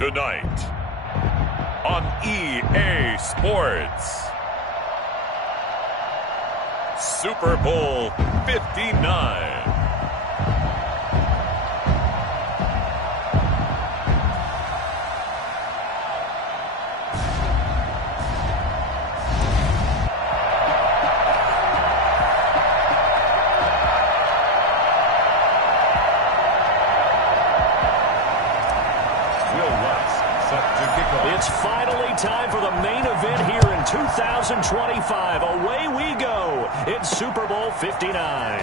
Tonight on EA Sports, Super Bowl 59. It's finally time for the main event here in 2025. Away we go. It's Super Bowl 59.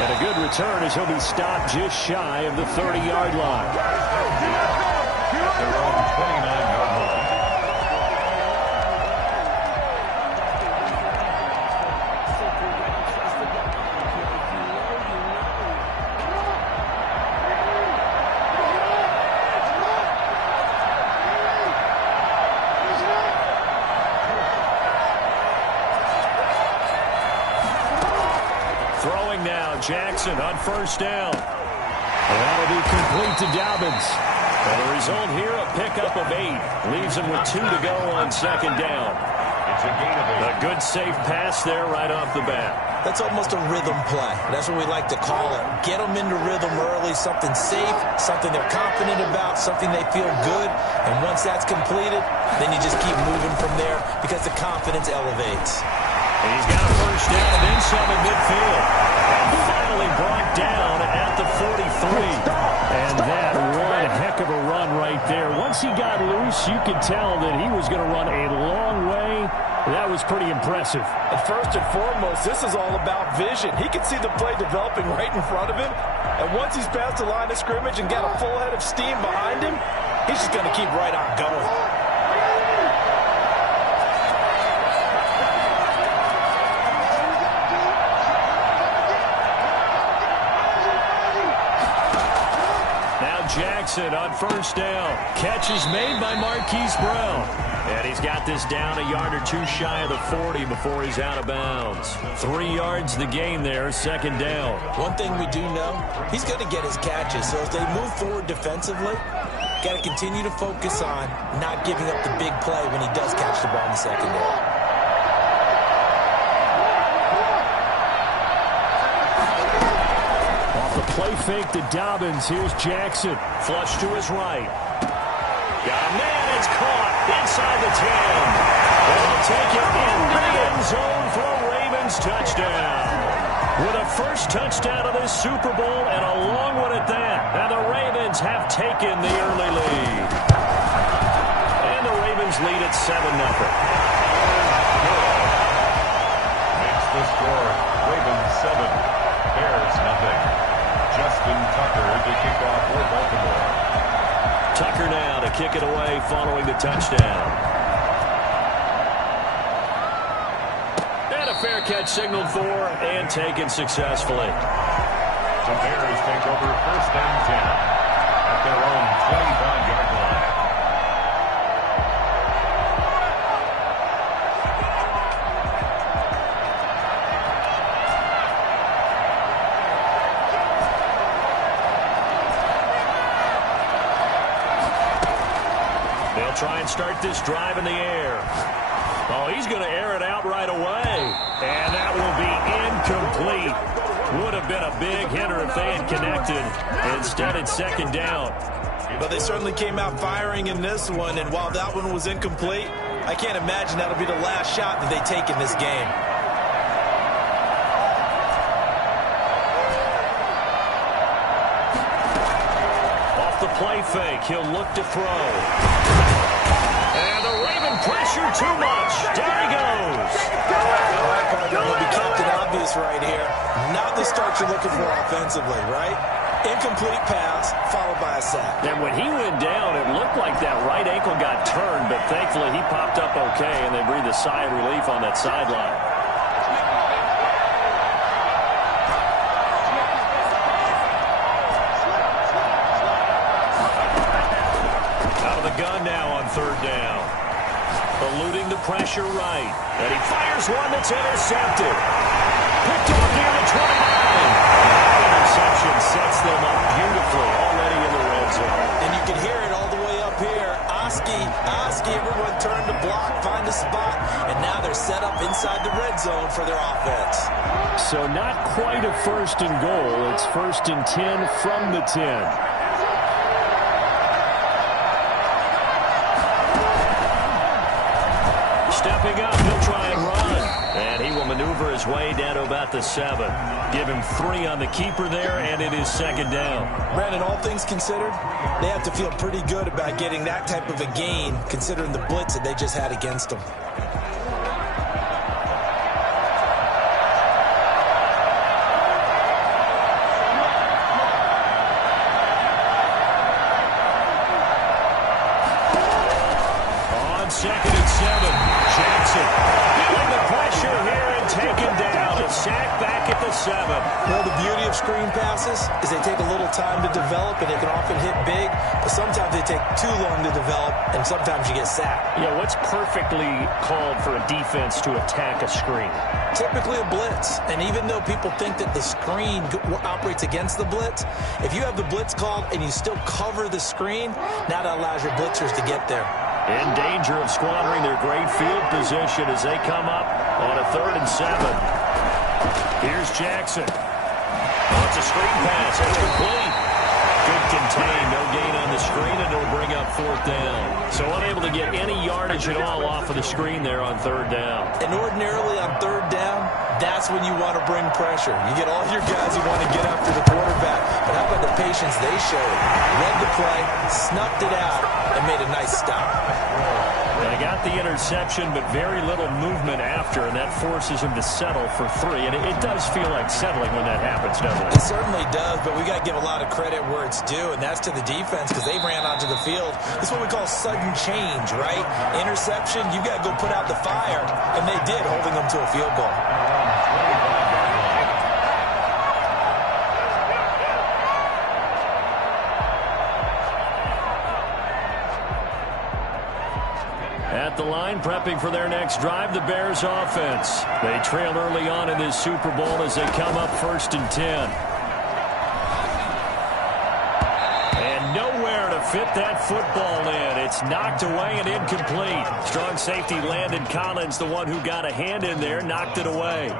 And a good return as he'll be stopped just shy of the 30-yard line. They're on the 29-yard line. Throwing now, Jackson on first down. That'll be complete to Dobbins. And the result here, a pickup of 8. Leaves him with 2 to go on second down. It's a gain of 8. A good safe pass there right off the bat. That's almost a rhythm play. That's what we like to call it. Get them into rhythm early, something safe, something they're confident about, something they feel good. And once that's completed, then you just keep moving from there because the confidence elevates. And he's got a first down and then some in midfield. And finally brought down at the 43. And that one heck of a run right there. Once he got loose, you could tell that he was going to run a long way. That was pretty impressive. And first and foremost, this is all about vision. He can see the play developing right in front of him. And once he's past the line of scrimmage and got a full head of steam behind him, he's just going to keep right on going. Jackson on first down. Catch is made by Marquise Brown. And he's got this down a yard or 2 shy of the 40 before he's out of bounds. 3 yards the gain there, second down. One thing we do know, he's going to get his catches. So as they move forward defensively, got to continue to focus on not giving up the big play when he does catch the ball in the secondary. Play fake to Dobbins. Here's Jackson. Flush to his right. Got a man. It's caught inside the 10. They'll take it into the end zone for a Ravens touchdown. With a first touchdown of this Super Bowl and a long one at that. Now the Ravens have taken the early lead. And the Ravens lead at 7-0. Makes the score Ravens 7, Bears nothing. Justin Tucker to kick off for Baltimore. Tucker now to kick it away following the touchdown. And a fair catch signaled for and taken successfully. The Bears take over first and 10 at their own 25-yard line. Try and start this drive in the air. Oh, he's going to air it out right away. And that will be incomplete. Would have been a big hitter if they had connected. Instead, it's second down. But they certainly came out firing in this one, and while that one was incomplete, I can't imagine that'll be the last shot that they take in this game. Off the play fake, he'll look to throw. And the Raven pressure too much. There he goes. Will be Captain Obvious right here. Not the start you're looking for offensively, right? Incomplete pass, followed by a sack. And when he went down, it looked like that right ankle got turned, but thankfully he popped up okay, and they breathed a sigh of relief on that sideline. Out of the gun now on third down. Eluding the pressure right. And he fires one that's intercepted. Picked off near the 29. Interception interception sets them up beautifully already in the red zone. And you can hear it all the way up here. Oski, everyone turned to block, find a spot, and now they're set up inside the red zone for their offense. So not quite a first and goal. It's first and 10 from the 10. Stepping up, he'll try and run. And he will maneuver his way down to about the 7. Give him 3 on the keeper there, and it is second down. Brandon, all things considered, they have to feel pretty good about getting that type of a gain, considering the blitz that they just had against them. On second and 7. Jackson feeling the pressure here and taken down. A sack back at the 7. Well, the beauty of screen passes is they take a little time to develop, and they can often hit big, but sometimes they take too long to develop, and sometimes you get sacked. Yeah, what's perfectly called for a defense to attack a screen? Typically a blitz, and even though people think that the screen operates against the blitz, if you have the blitz called and you still cover the screen, now that allows your blitzers to get there. In danger of squandering their great field position as they come up on a 3rd and 7. Here's Jackson. Oh, it's a screen pass. It's complete. Good contain. No gain on the screen, and it'll bring up 4th down. So unable to get any yardage at all off of the screen there on 3rd down. And ordinarily on 3rd down, that's when you want to bring pressure. You get all your guys who want to get after the quarterback. But how about the patience they showed? Read the play, snuffed it out, and made a nice stop. They got the interception, but very little movement after, and that forces him to settle for 3. And it does feel like settling when that happens, doesn't it? It certainly does, but we got to give a lot of credit where it's due, and that's to the defense because they ran onto the field. This is what we call sudden change, right? Interception, you got to go put out the fire, and they did, holding them to a field goal. At the line, prepping for their next drive, the Bears offense. They trail early on in this Super Bowl as they come up 1st and 10. And nowhere to fit that football in. It's knocked away and incomplete. Strong safety Landon Collins, the one who got a hand in there, knocked it away.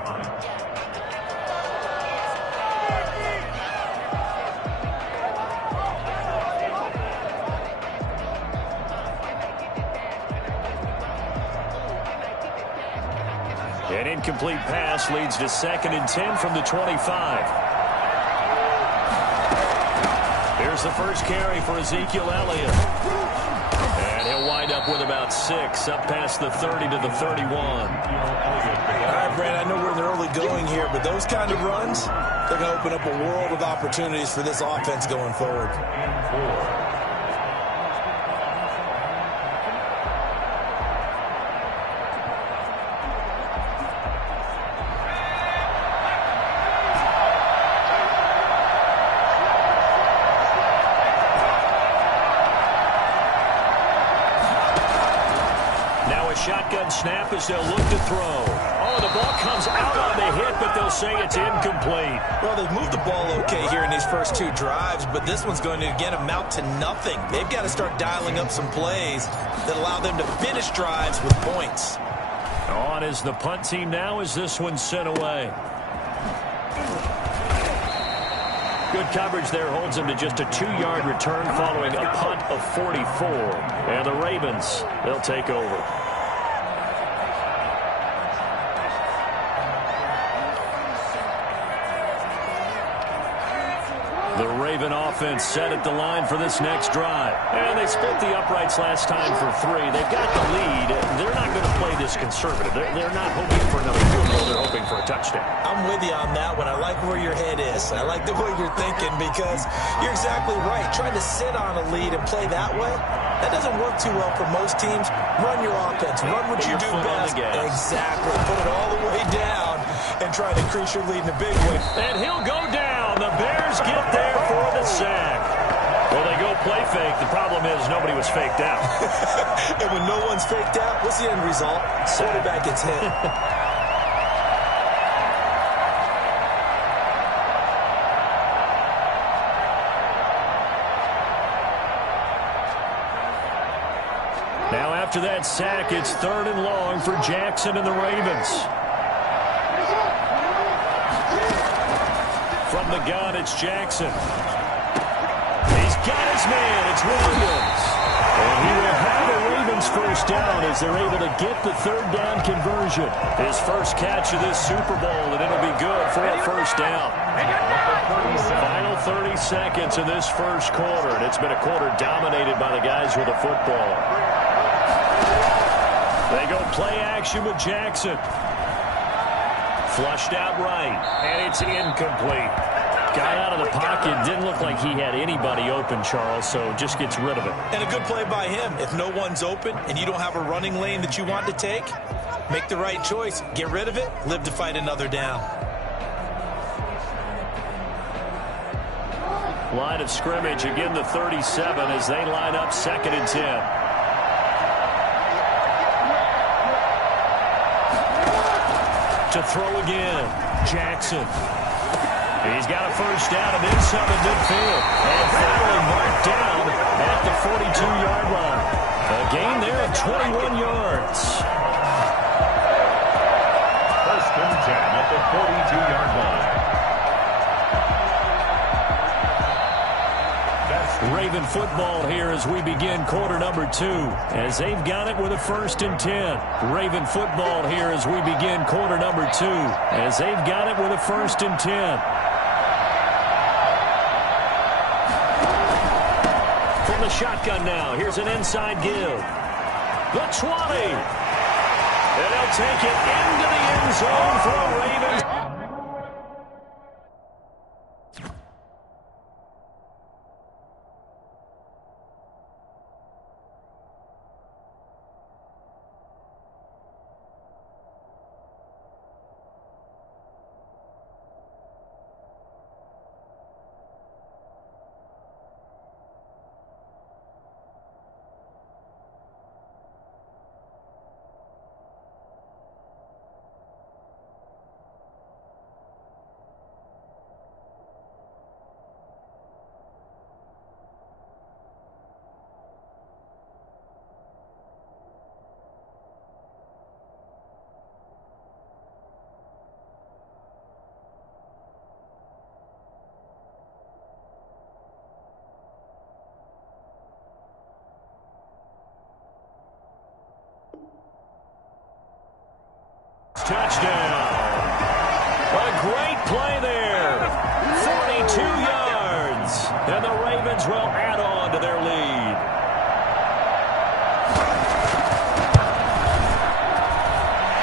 An incomplete pass leads to 2nd and 10 from the 25. Here's the first carry for Ezekiel Elliott. And he'll wind up with about 6, up past the 30 to the 31. All right, Brad, I know we're in the early going here, but those kind of runs, they're going to open up a world of opportunities for this offense going forward. Shotgun snap as they'll look to throw. Oh, the ball comes out on the hit, but they'll say it's incomplete. Well, they've moved the ball okay here in these first 2 drives, but this one's going to, again, amount to nothing. They've got to start dialing up some plays that allow them to finish drives with points. On is the punt team now as this one's sent away. Good coverage there holds them to just a 2-yard return following a punt of 44. And the Ravens, they'll take over. The Raven offense set at the line for this next drive. And they split the uprights last time for 3. They've got the lead. They're not going to play this conservative. They're not hoping for another field goal. They're hoping for a touchdown. I'm with you on that one. I like where your head is. I like the way you're thinking because you're exactly right. Trying to sit on a lead and play that way, that doesn't work too well for most teams. Run your offense. Run what you do best. Exactly. Put it all the way down and try to increase your lead in a big way. And he'll go down. The Bears get there for the sack. Well, they go play fake. The problem is nobody was faked out. And when no one's faked out, what's the end result? Quarterback gets hit. Now after that sack, it's 3rd and long for Jackson and the Ravens. From the gun, it's Jackson. He's got his man. It's Williams. And he will have the Ravens first down as they're able to get the 3rd down conversion. His first catch of this Super Bowl, and it'll be good for a first down. Final 30 seconds of this first quarter, and it's been a quarter dominated by the guys with the football. They go play action with Jackson. Flushed out right, and it's incomplete. Got out of the pocket. Didn't look like he had anybody open, Charles, so just gets rid of it. And a good play by him. If no one's open and you don't have a running lane that you want to take, make the right choice. Get rid of it. Live to fight another down. Line of scrimmage, again the 37 as they line up 2nd and 10. To throw again, Jackson. He's got a first down and then some in midfield. And finally marked down at the 42-yard line. A gain there of 21 yards. 1st and 10 at the 42-yard line. Raven football here as we begin quarter number 2, as they've got it with a 1st and 10. Raven football here as we begin quarter number 2, as they've got it with a 1st and 10. From the shotgun now, here's an inside give. The 20. And they'll take it into the end zone for a Ravens. Touchdown. A great play there. 42 yards. And the Ravens will add on to their lead.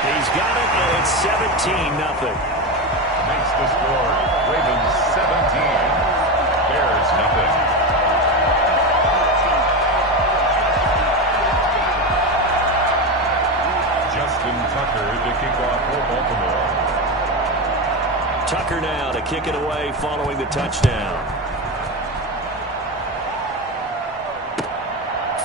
He's got it, and it's 17-0. Makes the score. Ravens 17. Bears nothing. Tucker to kick off for Baltimore. Tucker now to kick it away following the touchdown.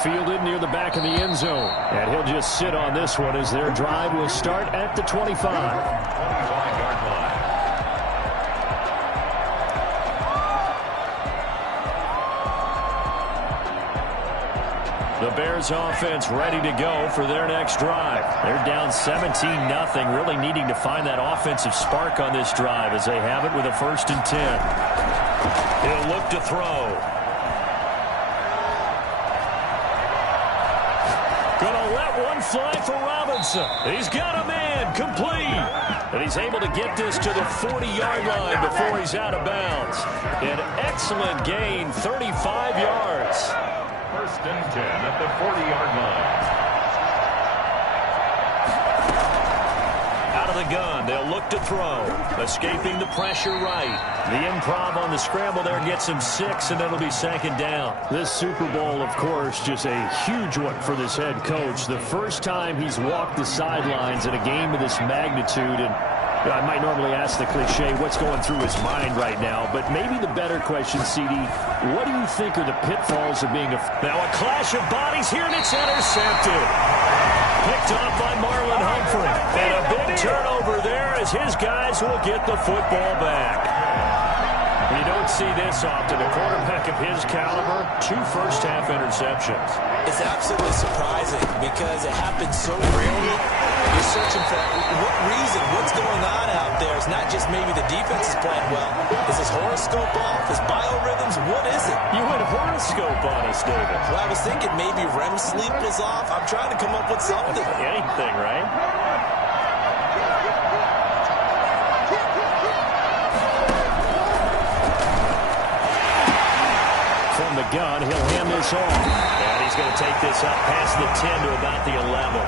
Fielded near the back of the end zone. And he'll just sit on this one as their drive will start at the 25. 25-yard line. The Bears offense ready to go for their next drive. They're down 17-0, really needing to find that offensive spark on this drive as they have it with a 1st and 10. He'll look to throw. Gonna let one fly for Robinson. He's got a man, complete. And he's able to get this to the 40-yard line before he's out of bounds. An excellent gain, 35 yards. 1st and 10 at the 40-yard line. Out of the gun, they'll look to throw. Escaping the pressure right. The improv on the scramble there gets him 6, and it'll be 2nd down. This Super Bowl, of course, just a huge one for this head coach. The first time he's walked the sidelines in a game of this magnitude, and I might normally ask the cliche, what's going through his mind right now? But maybe the better question, CD, what do you think are the pitfalls of being a... Now a clash of bodies here, and it's intercepted. Picked off by Marlon Humphrey. And a big turnover there as his guys will get the football back. You don't see this often. A quarterback of his caliber, 2 first-half interceptions. It's absolutely surprising because it happens so rarely. You're searching for what reason, what's going on out there. It's not just maybe the defense is playing well. Is his horoscope off? His biorhythms? What is it? You went horoscope on us, David. Well, I was thinking maybe REM sleep was off. I'm trying to come up with something. Anything, right? From the gun, he'll hand this off. And he's going to take this up past the 10 to about the 11.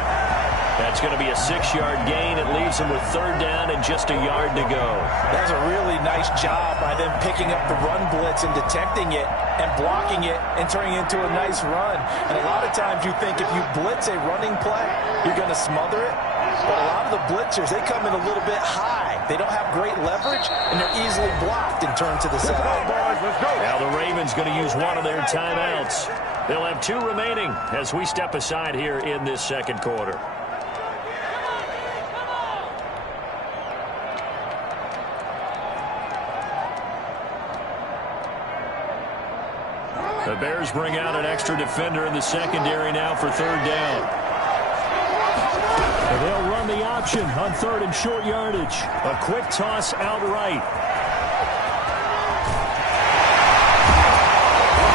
That's going to be a 6-yard gain. It leaves him with 3rd down and just a yard to go. That's a really nice job by them picking up the run blitz and detecting it and blocking it and turning it into a nice run. And a lot of times you think if you blitz a running play, you're going to smother it. But a lot of the blitzers, they come in a little bit high. They don't have great leverage, and they're easily blocked and turned to the side. Now the Ravens going to use one of their timeouts. They'll have 2 remaining as we step aside here in this second quarter. The Bears bring out an extra defender in the secondary now for 3rd down. And they'll run the option on 3rd and short yardage. A quick toss out right.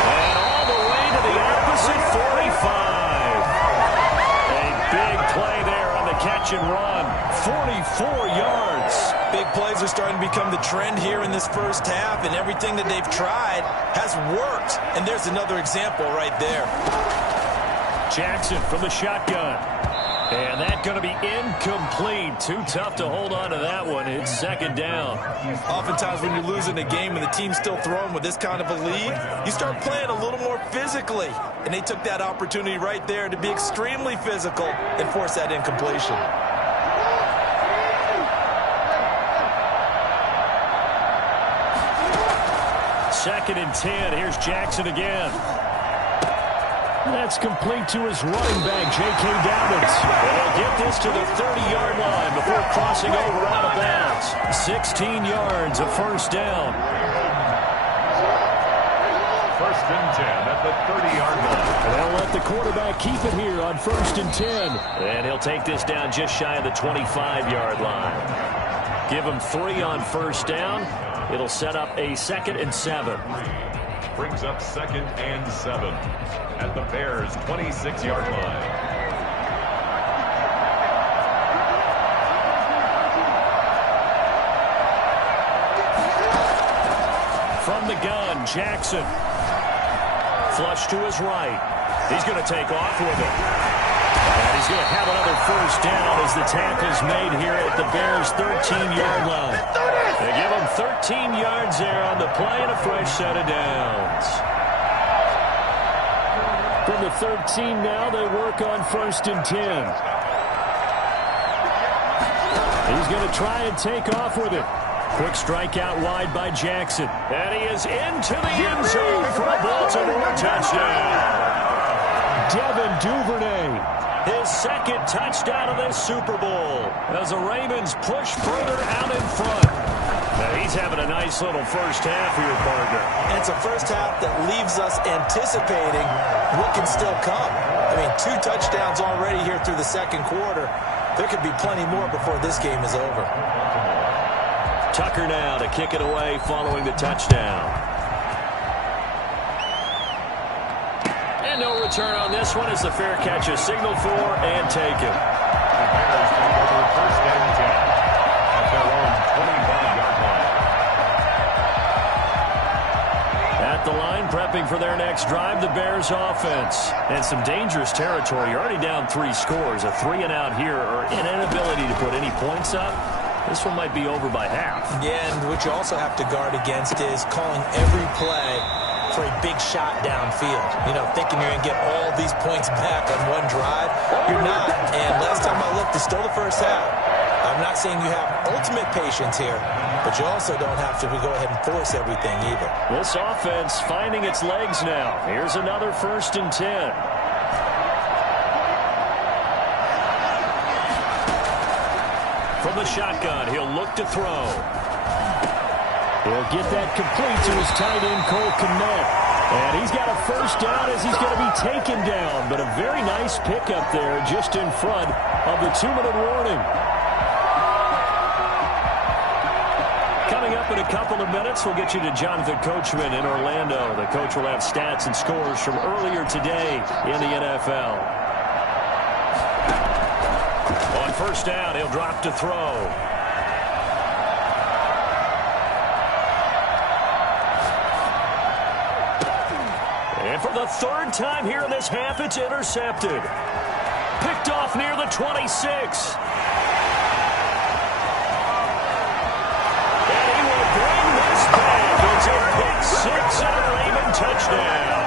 And all the way to the opposite 45. A big play there on the catch and run. 44 yards. Big plays are starting to become the trend here in this first half, and everything that they've tried has worked. And there's another example right there. Jackson from the shotgun. And that's going to be incomplete. Too tough to hold on to that one. It's 2nd down. Oftentimes when you're losing a game and the team's still throwing with this kind of a lead, you start playing a little more physically. And they took that opportunity right there to be extremely physical and force that incompletion. 2nd and 10. Here's Jackson again. That's complete to his running back, J.K. Dobbins. And they'll get this to the 30-yard line before crossing over out of bounds. 16 yards, a 1st down. 1st and 10 at the 30-yard line. And they'll let the quarterback keep it here on 1st and 10. And he'll take this down just shy of the 25-yard line. Give him 3 on 1st down. It'll set up a 2nd and 7. Brings up 2nd and 7 at the Bears' 26-yard line. From the gun, Jackson. Flush to his right. He's going to take off with it. And he's going to have another 1st down as the tackle's made here at the Bears' 13-yard line. They give him 13 yards there on the play and a fresh set of downs. From the 13 now, they work on 1st and 10. He's going to try and take off with it. Quick strike out wide by Jackson. And he is into the end zone for a Baltimore touchdown. Devin Duvernay. His 2nd touchdown of this Super Bowl as the Ravens push further out in front. Now he's having a nice little first half for your partner. And it's a first half that leaves us anticipating what can still come. I mean, 2 touchdowns already here through the second quarter. There could be plenty more before this game is over. Tucker now to kick it away following the touchdown. And no return on this one as the fair catch is signaled for and taken. The Bears take over 1st and 10 at their own 25-yard line. At the line, prepping for their next drive, the Bears offense. And some dangerous territory. You're already down 3 scores. A 3-and-out here or an inability to put any points up. This one might be over by half. Yeah, and what you also have to guard against is calling every play for a big shot downfield. You know, thinking you're going to get all these points back on one drive. You're not. And last time I looked, it's still the first half. I'm not saying you have ultimate patience here, but you also don't have to go ahead and force everything either. This offense finding its legs now. Here's another 1st and 10. From the shotgun, he'll look to throw. He'll get that complete to his tight end, Cole Kmet. And he's got a first down as he's going to be taken down. But a very nice pickup there just in front of the 2-minute warning. Coming up in a couple of minutes, we'll get you to Jonathan Coachman in Orlando. The coach will have stats and scores from earlier today in the NFL. On first down, he'll drop to throw. And for the third time here in this half, it's intercepted. Picked off near the 26. And he will bring this back. It's a pick six and a Raven touchdown.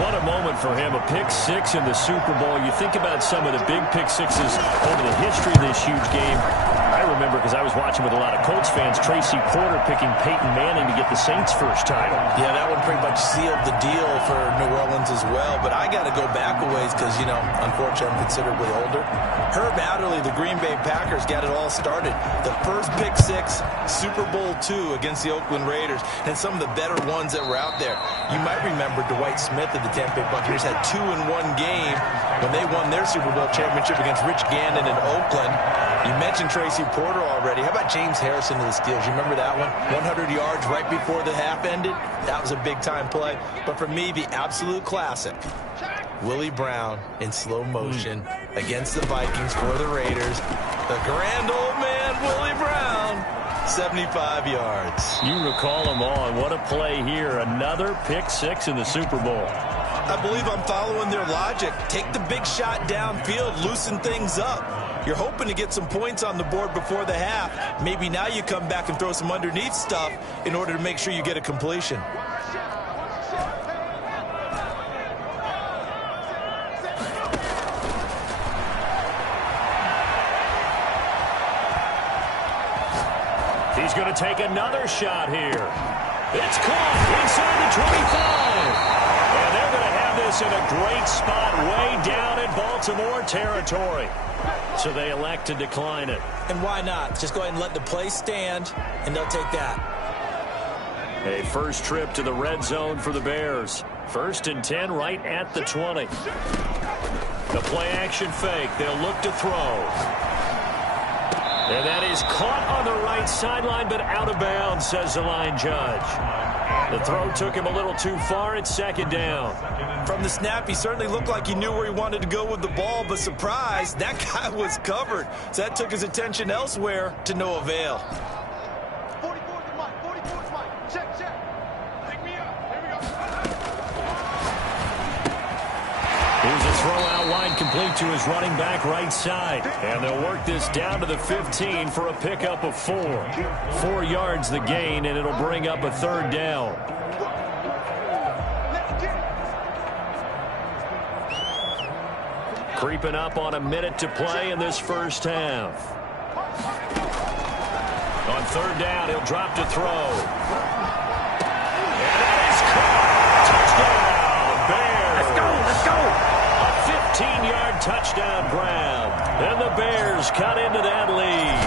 What a moment for him, a pick six in the Super Bowl. You think about some of the big pick sixes over the history of this huge game. I remember, because I was watching with a lot of Colts fans, Tracy Porter picking Peyton Manning to get the Saints' first title. Yeah, that one pretty much sealed the deal for New Orleans as well. But I got to go back a ways because, you know, unfortunately I'm considerably older. Herb Adderley, the Green Bay Packers, got it all started. The first pick six, Super Bowl II against the Oakland Raiders, and some of the better ones that were out there. You might remember Dwight Smith of the Tampa Bay Buccaneers had 2 in one game when they won their Super Bowl championship against Rich Gannon in Oakland. You mentioned Tracy Porter already. How about James Harrison of the Steelers? You remember that one? 100 yards right before the half ended? That was a big-time play. But for me, the absolute classic, Willie Brown in slow motion against the Vikings for the Raiders. The grand old man, Willie Brown, 75 yards. You recall them on. What a play here. Another pick six in the Super Bowl. I believe I'm following their logic. Take the big shot downfield, loosen things up. You're hoping to get some points on the board before the half. Maybe now you come back and throw some underneath stuff in order to make sure you get a completion. He's going to take another shot here. It's caught inside the 25. And they're going to have this in a great spot way down in Baltimore territory. So they elect to decline it. And why not? Just go ahead and let the play stand, and they'll take that. A first trip to the red zone for the Bears. 1st and 10 right at the 20. The play action fake. They'll look to throw. And that is caught on the right sideline, but out of bounds, says the line judge. The throw took him a little too far. It's 2nd down. From the snap, he certainly looked like he knew where he wanted to go with the ball, but surprise, that guy was covered. So that took his attention elsewhere to no avail. 44's Mike. 44's Mike. Check. Pick me up. Here we go. Here's a throw out wide, complete to his running back right side. And they'll work this down to the 15 for a pickup of 4. 4 yards the gain, and it'll bring up a 3rd down. Creeping up on a minute to play in this first half. On 3rd down, he'll drop to throw. And that is caught. Touchdown, Bears. Let's go. A 15-yard touchdown grab. And the Bears cut into that lead.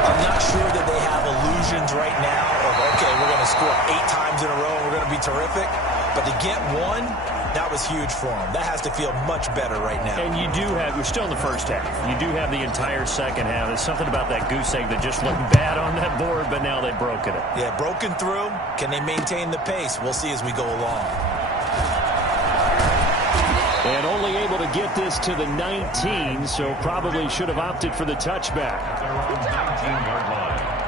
I'm not sure that they have illusions right now of, okay, we're going to score 8 times in a row and we're going to be terrific. But to get one, that was huge for them. That has to feel much better right now. And you do have, you're still in the first half. You do have the entire second half. There's something about that goose egg that just looked bad on that board, but now they've broken it. Yeah, broken through. Can they maintain the pace? We'll see as we go along. And only able to get this to the 19, so probably should have opted for the touchback. They're on the 19-yard line.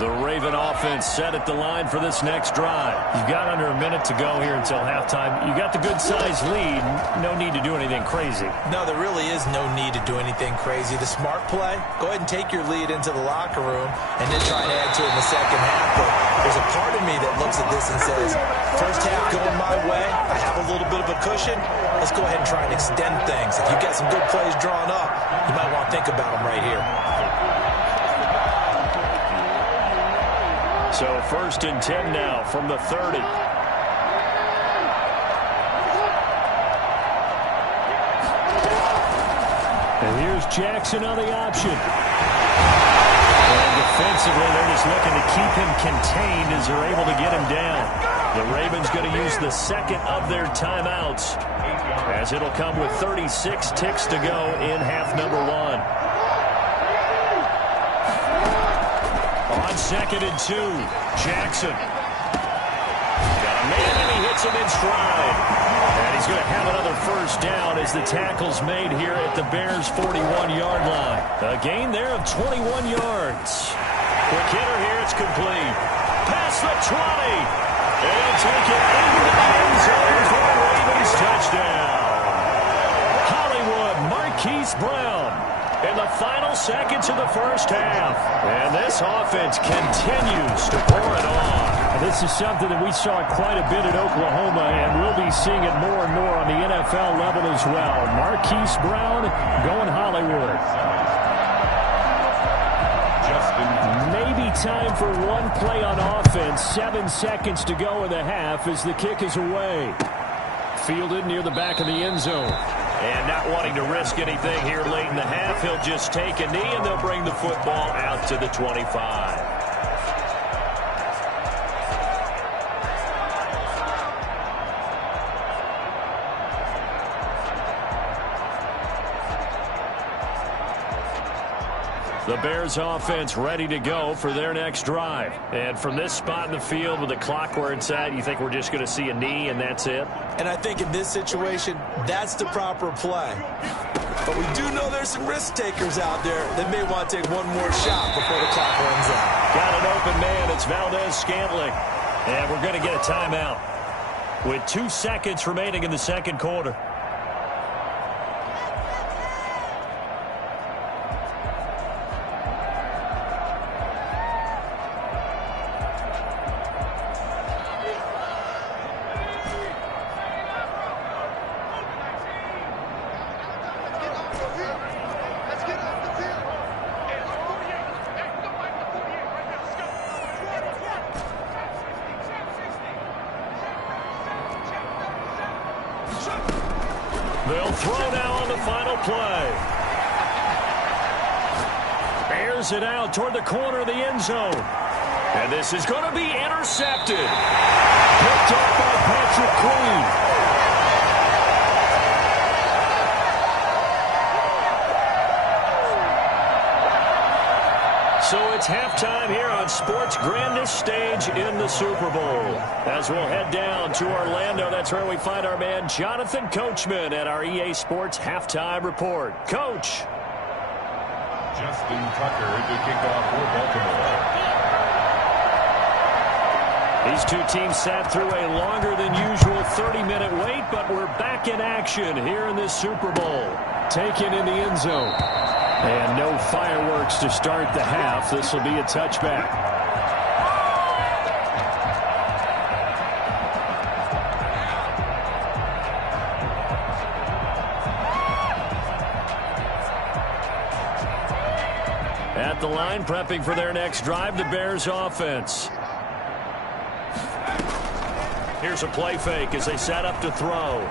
The Raven offense set at the line for this next drive. You've got under a minute to go here until halftime. You got the good-sized lead. No need to do anything crazy. No, there really is no need to do anything crazy. The smart play, go ahead and take your lead into the locker room and then try and add to it in the second half. But there's a part of me that looks at this and says, first half going my way, I have a little bit of a cushion. Let's go ahead and try and extend things. If you've got some good plays drawn up, you might want to think about them right here. So 1st and 10 now from the 30. And here's Jackson on the option. And defensively, they're just looking to keep him contained as they're able to get him down. The Ravens going to use the second of their timeouts, as it'll come with 36 ticks to go in half number one. On 2nd and 2, Jackson. Got a man and he hits him in stride. And he's going to have another first down as the tackle's made here at the Bears' 41-yard line. A gain there of 21 yards. Quick hitter here, it's complete. Past the 20. They'll take it into the end zone for a Ravens touchdown. Hollywood Marquise Brown in the final seconds of the first half. And this offense continues to pour it on. This is something that we saw quite a bit at Oklahoma, and we'll be seeing it more and more on the NFL level as well. Marquise Brown going Hollywood. Maybe time for one play on offense. 7 seconds to go in the half as the kick is away. Fielded near the back of the end zone. And not wanting to risk anything here late in the half, he'll just take a knee and they'll bring the football out to the 25. The Bears offense ready to go for their next drive. And from this spot in the field with the clock where it's at, you think we're just going to see a knee and that's it? And I think in this situation, that's the proper play. But we do know there's some risk takers out there that may want to take one more shot before the clock runs out. Got an open man. It's Valdez-Scantling. And we're going to get a timeout with 2 seconds remaining in the second quarter. They'll throw now on the final play. Airs it out toward the corner of the end zone. And this is going to be intercepted. Picked up by Patrick Queen. So it's halftime here on sports' grandest stage in the Super Bowl. As we'll head down to Orlando, that's where we find our man Jonathan Coachman at our EA Sports Halftime Report. Coach. Justin Tucker to kick off for Baltimore. These two teams sat through a longer than usual 30-minute wait, but we're back in action here in this Super Bowl. Taken in the end zone. And no fireworks to start the half. This will be a touchback. At the line, prepping for their next drive, the Bears offense. Here's a play fake as they set up to throw.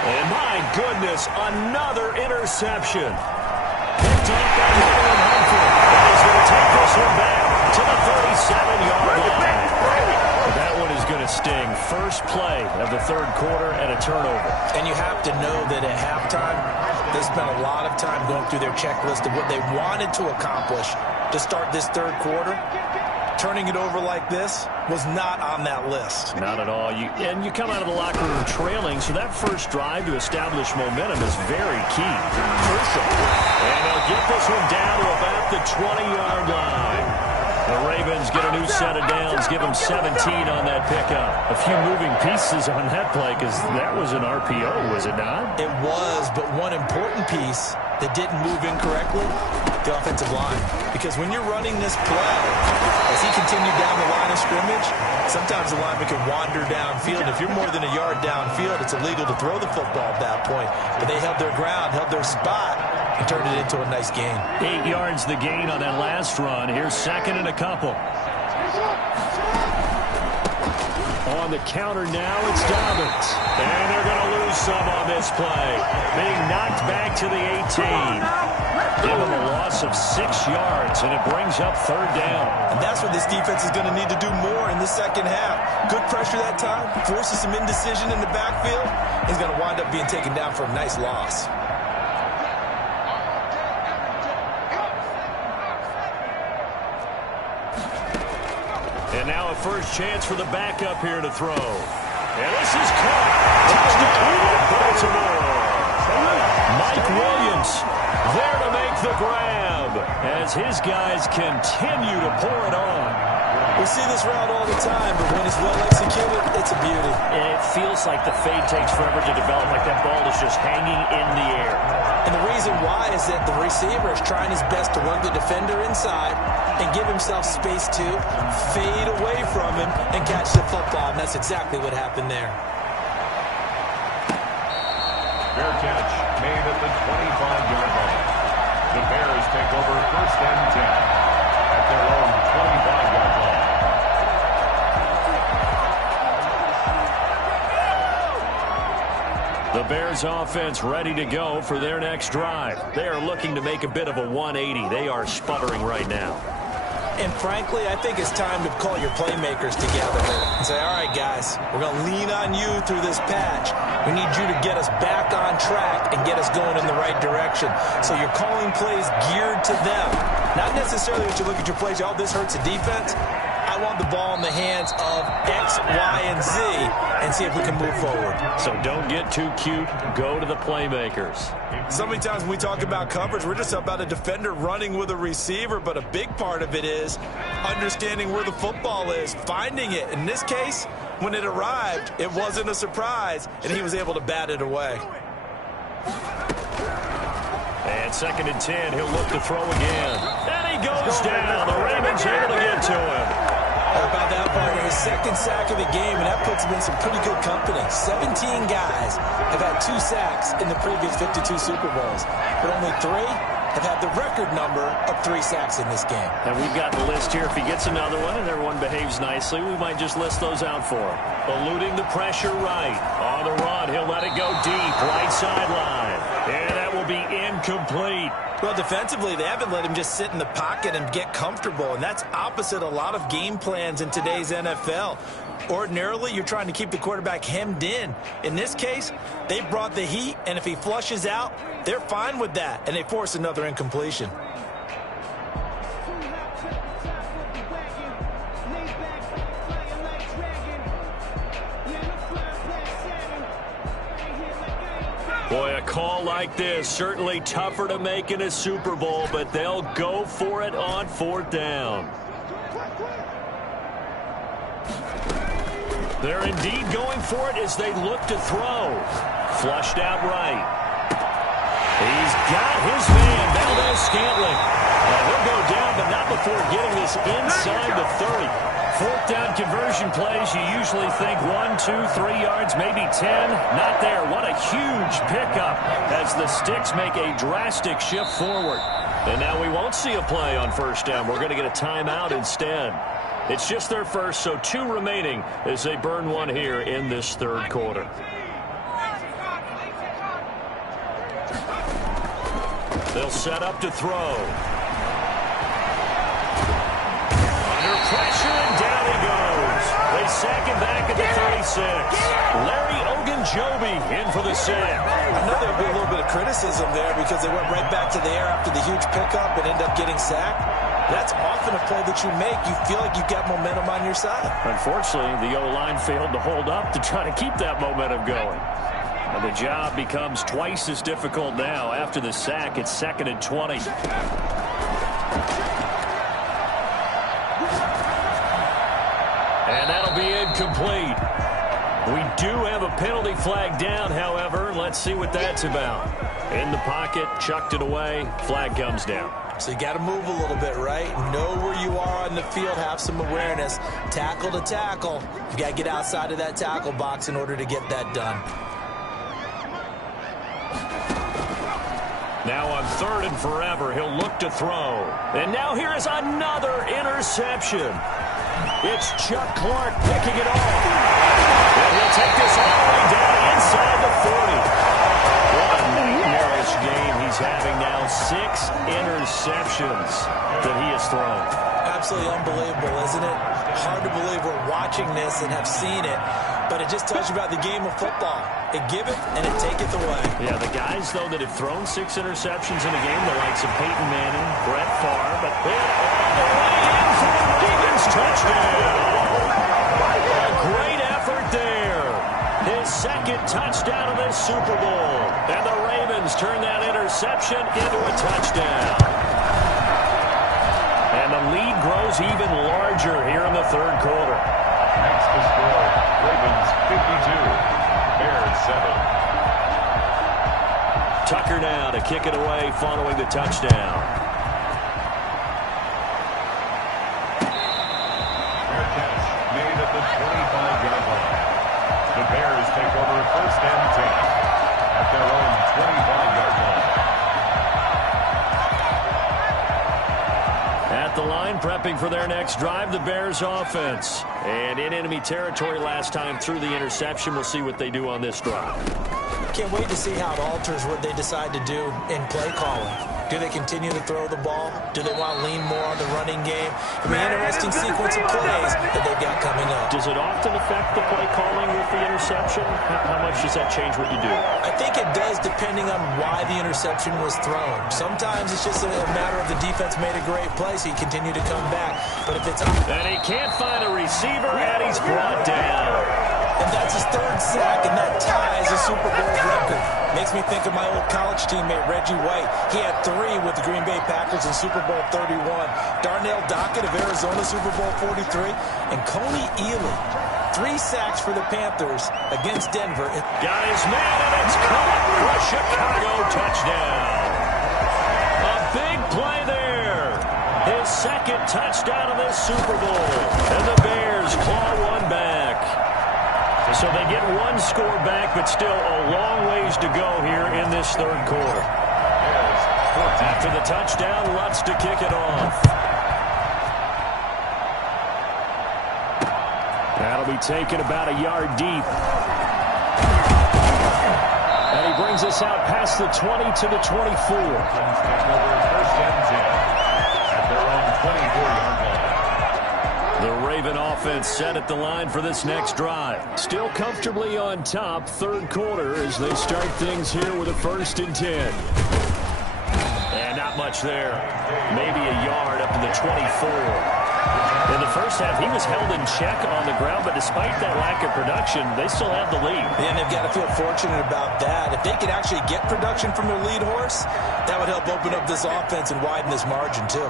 And my goodness, another interception. Picked up by Marlon Humphrey. And he's going to take this one back to the 37-yard line. That one is going to sting. First play of the third quarter and a turnover. And you have to know that at halftime, they spent a lot of time going through their checklist of what they wanted to accomplish to start this third quarter. Turning it over like this was not on that list. Not at all. And you come out of the locker room trailing, so that first drive to establish momentum is very key. Crucial. And they'll get this one down to about the 20-yard line. The Ravens get a new set of downs, give them 17 on that pickup. A few moving pieces on that play because that was an RPO, was it not? It was, but one important piece that didn't move incorrectly, the offensive line. Because when you're running this play, as he continued down the line of scrimmage, sometimes the lineman can wander downfield. If you're more than a yard downfield, it's illegal to throw the football at that point. But they held their ground, held their spot, and turned it into a nice gain. 8 yards the gain on that last run. Here's second and a couple. On the counter now, it's Dobbins. And they're going to lose some on this play. Being knocked back to the 18. Give him a loss of 6 yards, and it brings up third down. And that's what this defense is going to need to do more in the second half. Good pressure that time, forces some indecision in the backfield. He's going to wind up being taken down for a nice loss. And now a first chance for the backup here to throw. And this is caught. Touchdown, Baltimore. Mike Williams there to make the grab as his guys continue to pour it on. We see this route all the time, but when it's well executed, it's a beauty. And it feels like the fade takes forever to develop, like that ball is just hanging in the air. And the reason why is that the receiver is trying his best to work the defender inside and give himself space to fade away from him and catch the football, and that's exactly what happened there. Fair catch made at the 25-yard line. The Bears take over first and 10 at their own 25-yard line. The Bears offense ready to go for their next drive. They are looking to make a bit of a 180. They are sputtering right now. And frankly, I think it's time to call your playmakers together and say, all right, guys, we're going to lean on you through this patch. We need you to get us back on track and get us going in the right direction. So you're calling plays geared to them. Not necessarily that you look at your plays, oh, this hurts the defense. I want the ball in the hands of X, Y, and Z and see if we can move forward. So don't get too cute. Go to the playmakers. So many times when we talk about coverage, we're just about a defender running with a receiver, but a big part of it is understanding where the football is, finding it. In this case, when it arrived, it wasn't a surprise, and he was able to bat it away. And second and 10, he'll look to throw again. And he goes down. The Ravens able to get to him. How about that part? His second sack of the game, and that puts him in some pretty good company. 17 guys have had 2 sacks in the previous 52 Super Bowls, but only 3 have had the record number of 3 sacks in this game. And we've got the list here. If he gets another one and everyone behaves nicely, we might just list those out for him. Eluding the pressure right. On the run, he'll let it go deep. Right sideline. And that will be incomplete. Well, defensively, they haven't let him just sit in the pocket and get comfortable, and that's opposite a lot of game plans in today's NFL. Ordinarily, you're trying to keep the quarterback hemmed in. In this case, they brought the heat, and if he flushes out, they're fine with that, and they force another incompletion. Boy, a call like this, certainly tougher to make in a Super Bowl, but they'll go for it on 4th down. They're indeed going for it as they look to throw. Flushed out right. He's got his man, Valdez-Scantling. He'll go down, but not before getting this inside the 30. 4th down conversion plays, you usually think 1, 2, 3 yards, maybe 10. Not there. What a huge pickup as the Sticks make a drastic shift forward. And now we won't see a play on 1st down. We're going to get a timeout instead. It's just their first, so 2 remaining as they burn one here in this 3rd quarter. They'll set up to throw. Under pressure, and down he goes. They sack him back at the 36. Larry Ogunjobi in for the sack. I know there'll be a little bit of criticism there because they went right back to the air after the huge pickup and end up getting sacked. That's often a play that you make. You feel like you've got momentum on your side. Unfortunately, the O-line failed to hold up to try to keep that momentum going. And the job becomes twice as difficult now. After the sack, it's 2nd and 20. And that'll be incomplete. We do have a penalty flag down, however. Let's see what that's about. In the pocket, chucked it away, flag comes down. So you got to move a little bit, right? Know where you are on the field, have some awareness. Tackle to tackle. You got to get outside of that tackle box in order to get that done. Now on 3rd and forever, he'll look to throw. And now here is another interception. It's Chuck Clark picking it off. And he'll take this all the way down inside the 40. What a nightmarish game he's having now. 6 interceptions that he has thrown. Absolutely unbelievable, isn't it? Hard to believe we're watching this and have seen it, but it just tells you about the game of football. It giveth and it taketh away. Yeah, the guys, though, that have thrown 6 interceptions in a game, the likes of Peyton Manning, Brett Favre, but then all the way in for the Ravens touchdown. A great effort there. His second touchdown of this Super Bowl. And the Ravens turn that interception into a touchdown. And the lead grows even larger here in the third quarter. Next to score, Ravens 52, Bears 7. Tucker now to kick it away following the touchdown. Fair catch made at the 25-yard line. The Bears take over first and 10 at their own 25-yard line. At the line, prepping for their next drive, the Bears offense. And in enemy territory last time through the interception. We'll see what they do on this drive. Can't wait to see how it alters what they decide to do in play calling. Do they continue to throw the ball? Do they want to lean more on the running game? I mean, interesting sequence of plays that they've got coming up. Does it often affect the play calling with the interception? How much does that change what you do? I think it does, depending on why the interception was thrown. Sometimes it's just a matter of the defense made a great play, so you continue to come back. But if it's... And he can't find a receiver, and he's brought down. And that's his 3rd sack, and that ties a Super Bowl record. Makes me think of my old college teammate, Reggie White. He had 3 with the Green Bay Packers in Super Bowl 31. Darnell Dockett of Arizona, Super Bowl 43. And Coney Ealy, 3 sacks for the Panthers against Denver. Got his man, and it's caught for a Chicago touchdown. A big play there. His 2nd touchdown of this Super Bowl. And the Bears claw one back. So they get 1 score back, but still a long ways to go here in this third quarter. After the touchdown, Lutz to kick it off. That'll be taken about a yard deep. And he brings us out past the 20 to the 24. Take over first and 10 at their own 24-yard line. The Raven offense set at the line for this next drive. Still comfortably on top, third quarter, as they start things here with a 1st and 10. And not much there. Maybe a yard up to the 24. In the first half, he was held in check on the ground, but despite that lack of production, they still have the lead. And they've got to feel fortunate about that. If they could actually get production from their lead horse, that would help open up this offense and widen this margin, too.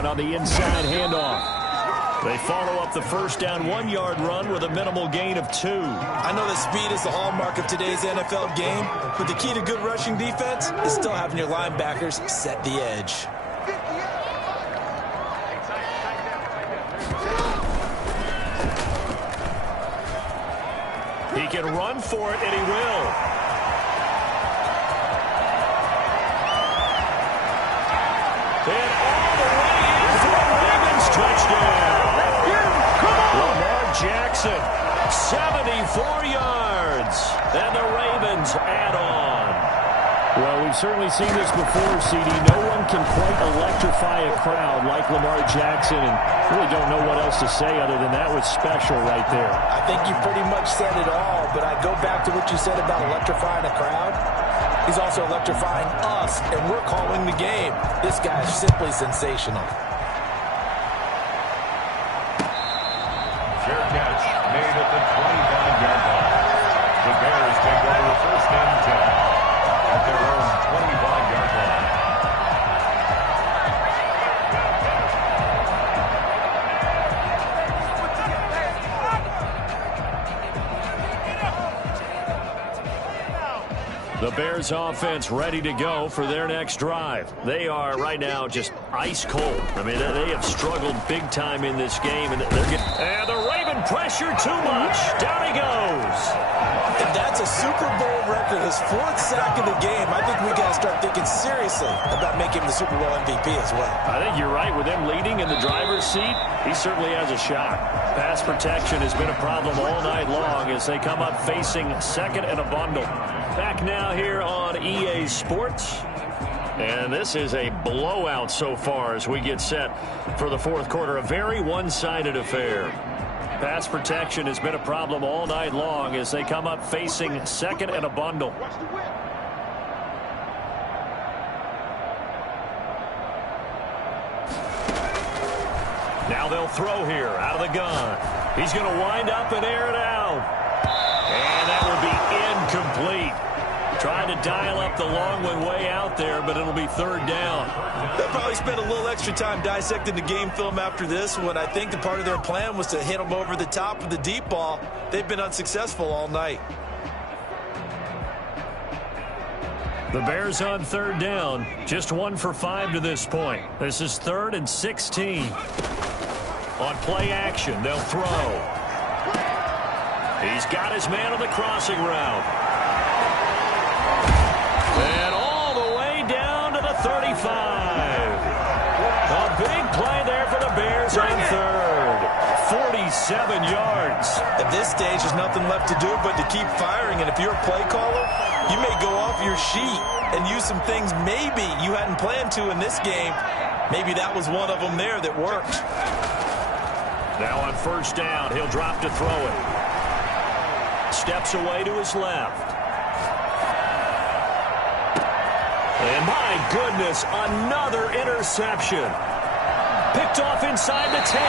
On the inside handoff. They follow up the first down 1-yard run with a minimal gain of 2. I know that speed is the hallmark of today's NFL game, but the key to good rushing defense is still having your linebackers set the edge. He can run for it, and he will. And all the way in for a Ravens touchdown. Lamar Jackson, 74 yards. And the Ravens add on. Well, we've certainly seen this before, CD. No one can quite electrify a crowd like Lamar Jackson, and really don't know what else to say other than that was special right there. I think you pretty much said it all, but I go back to what you said about electrifying a crowd. He's also electrifying us, and we're calling the game. This guy is simply sensational. Fair catch made at the 25-yard line. The Bears take over first and 10 at their own 25-yard line. The Bears offense ready to go for their next drive. They are right now just ice cold. I mean, they have struggled big time in this game, and they're getting... And the Raven pressure too much. Down he goes. And that's a Super Bowl record, his 4th sack of the game. I think we got to start thinking seriously about making him the Super Bowl MVP as well. I think you're right. With him leading in the driver's seat, he certainly has a shot. Pass protection has been a problem all night long as they come up facing second and a bundle. Back now here on EA Sports. And this is a blowout so far as we get set for the 4th quarter. A very one-sided affair. Pass protection has been a problem all night long as they come up facing second and a bundle. Now they'll throw here out of the gun. He's going to wind up and air it out. And that will be incomplete. Trying to dial up the long one way out there, but it'll be 3rd down. They'll probably spend a little extra time dissecting the game film after this one. I think the part of their plan was to hit them over the top of the deep ball. They've been unsuccessful all night. The Bears on 3rd down. Just 1 for 5 to this point. This is 3rd and 16. On play action, they'll throw. He's got his man on the crossing route. And all the way down to the 35. A big play there for the Bears on 3rd. 47 yards. At this stage, there's nothing left to do but to keep firing. And if you're a play caller, you may go off your sheet and use some things maybe you hadn't planned to in this game. Maybe that was one of them there that worked. Now on 1st down, he'll drop to throw it. Steps away to his left. And my goodness, another interception. Picked off inside the 10.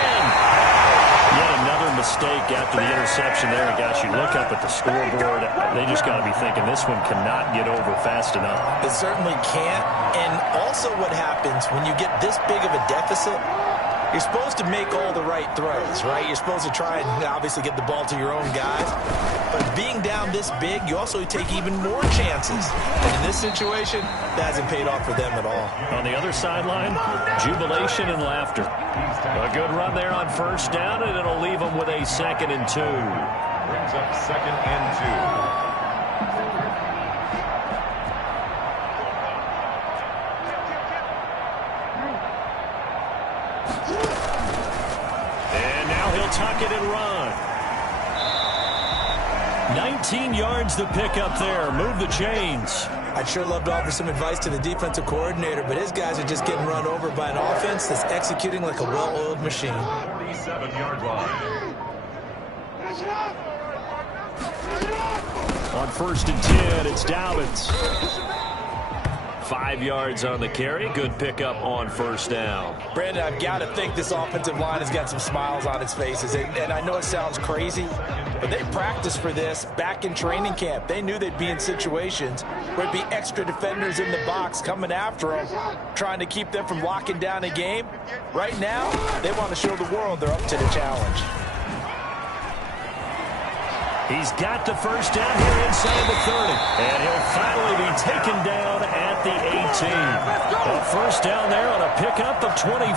Yet another mistake after the interception there. And gosh, you look up at the scoreboard, they just got to be thinking this one cannot get over fast enough. It certainly can't. And also what happens when you get this big of a deficit, you're supposed to make all the right throws, right? You're supposed to try and obviously get the ball to your own guys. But being down this big, you also take even more chances. And in this situation, that hasn't paid off for them at all. On the other sideline, jubilation and laughter. A good run there on 1st down, and it'll leave them with a 2nd and 2. Brings up 2nd and 2. Tuck it and run. 19 yards to pick up there. Move the chains. I'd sure love to offer some advice to the defensive coordinator, but his guys are just getting run over by an offense that's executing like a well-oiled machine. 47-yard line. On 1st and 10, it's Dobbins. 5 yards on the carry. Good pickup on 1st down. Brandon, I've got to think this offensive line has got some smiles on its faces. And I know it sounds crazy, but they practiced for this back in training camp. They knew they'd be in situations where it'd be extra defenders in the box coming after them, trying to keep them from locking down a game. Right now, they want to show the world they're up to the challenge. He's got the 1st down here inside the 30. And he'll finally be taken down at the 18. A 1st down there on a pickup of 25.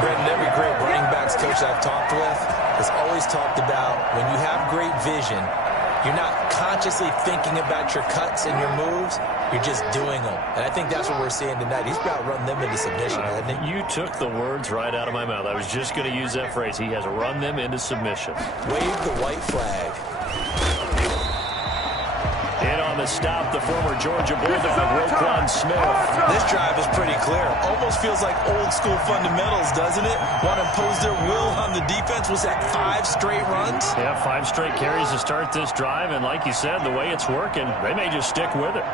Brendan, every great running backs coach I've talked with has always talked about when you have great vision, you're not consciously thinking about your cuts and your moves. You're just doing them. And I think that's what we're seeing tonight. He's about run them into submission, hasn't he? You took the words right out of my mouth. I was just going to use that phrase. He has run them into submission. Wave the white flag. In on the stop, the former Georgia Bulldog, Roquan Smith. This drive is pretty clear. Almost feels like old school fundamentals, doesn't it? Want to impose their will on the defense. Was that 5 straight runs? Yeah, 5 straight carries to start this drive. And like you said, the way it's working, they may just stick with it.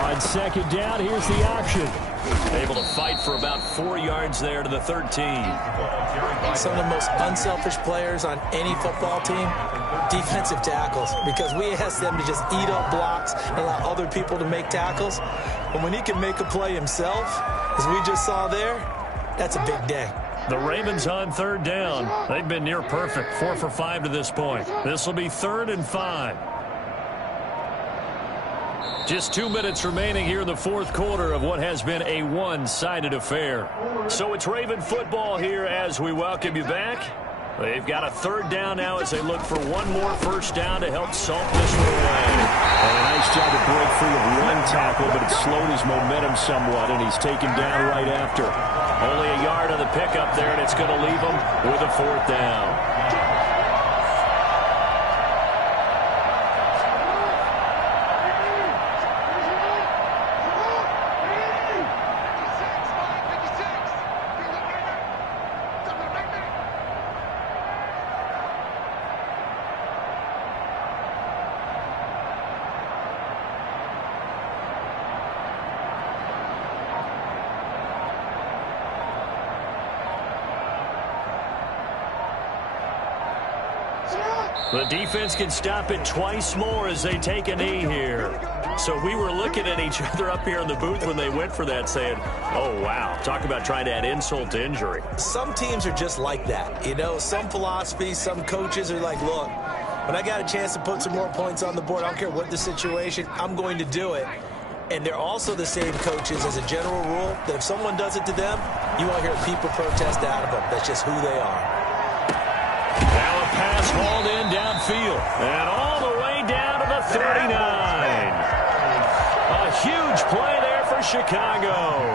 On 2nd down, here's the option. Able to fight for about 4 yards there to the 13. Some of the most unselfish players on any football team, defensive tackles, because we ask them to just eat up blocks and allow other people to make tackles. And when he can make a play himself, as we just saw there, that's a big day. The Ravens on third down. They've been near perfect, 4 for 5 to this point. This will be 3rd and 5. Just 2 minutes remaining here in the fourth quarter of what has been a one-sided affair. So it's Raven football here as we welcome you back. They've got a third down now as they look for one more first down to help salt this one away. And a nice job to break free of one tackle, but it slowed his momentum somewhat, and he's taken down right after. Only a yard on the pickup there, and it's going to leave him with a fourth down. The defense can stop it twice more as they take a knee here. So we were looking at each other up here in the booth when they went for that saying, oh, wow, talk about trying to add insult to injury. Some teams are just like that. You know, some philosophies, some coaches are like, look, when I got a chance to put some more points on the board, I don't care what the situation, I'm going to do it. And they're also the same coaches as a general rule that if someone does it to them, you won't hear people protest out of them. That's just who they are. Now a pass hauled in downfield and all the way down to the 39. A huge play there for Chicago.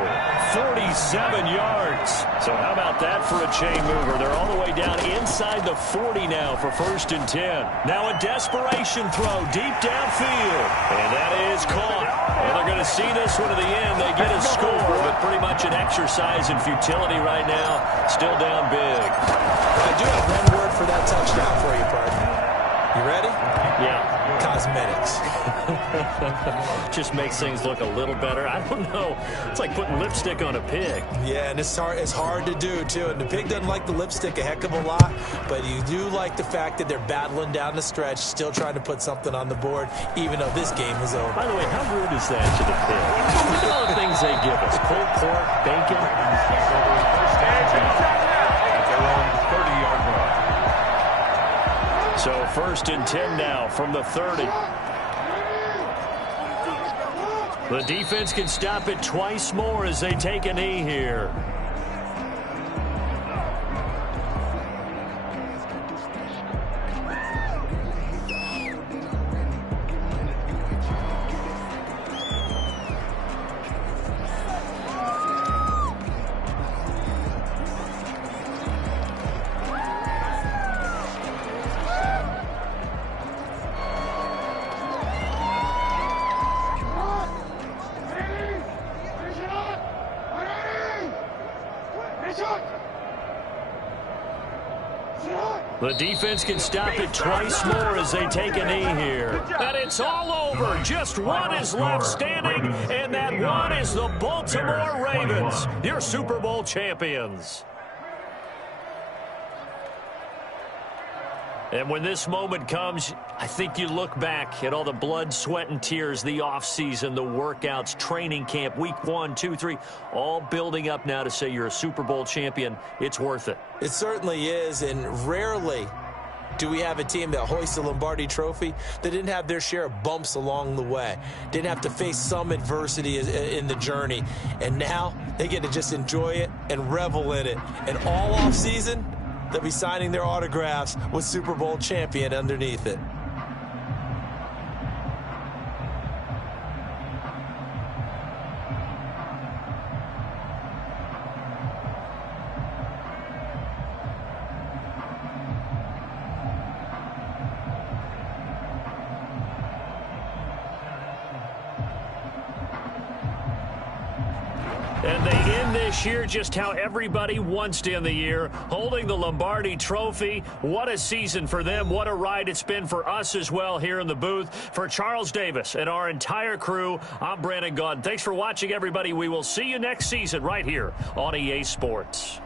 47 yards. So how about that for a chain mover? They're all the way down inside the 40 now for 1st and 10. Now a desperation throw deep downfield. And that is caught. Well, they're going to see this one to the end. They get a score, but pretty much an exercise in futility right now. Still down big. Well, I do have one word for that touchdown for you, partner. You ready? Yeah. Cosmetics. Just makes things look a little better. I don't know. It's like putting lipstick on a pig. Yeah, and it's hard to do, too. And the pig doesn't like the lipstick a heck of a lot, but you do like the fact that they're battling down the stretch, still trying to put something on the board, even though this game is over. By the way, how rude is that to the pig? Look at all the things they give us. Pulled pork, bacon. At their own 30-yard line. So 1st and 10 now from the 30. The defense can stop it twice more as they take a knee here. The defense can stop it twice more as they take a knee here. And it's all over. Just one is left standing, and that one is the Baltimore Ravens, your Super Bowl champions. And when this moment comes, I think you look back at all the blood, sweat, and tears, the offseason, the workouts, training camp, week 1, 2, 3, all building up now to say you're a Super Bowl champion. It's worth it. It certainly is, and rarely do we have a team that hoists the Lombardi Trophy that didn't have their share of bumps along the way, didn't have to face some adversity in the journey, and now they get to just enjoy it and revel in it. And all offseason, they'll be signing their autographs with Super Bowl champion underneath it. And they end this year just how everybody wants to end the year, holding the Lombardi Trophy. What a season for them. What a ride it's been for us as well here in the booth. For Charles Davis and our entire crew, I'm Brandon Gaudin. Thanks for watching, everybody. We will see you next season right here on EA Sports.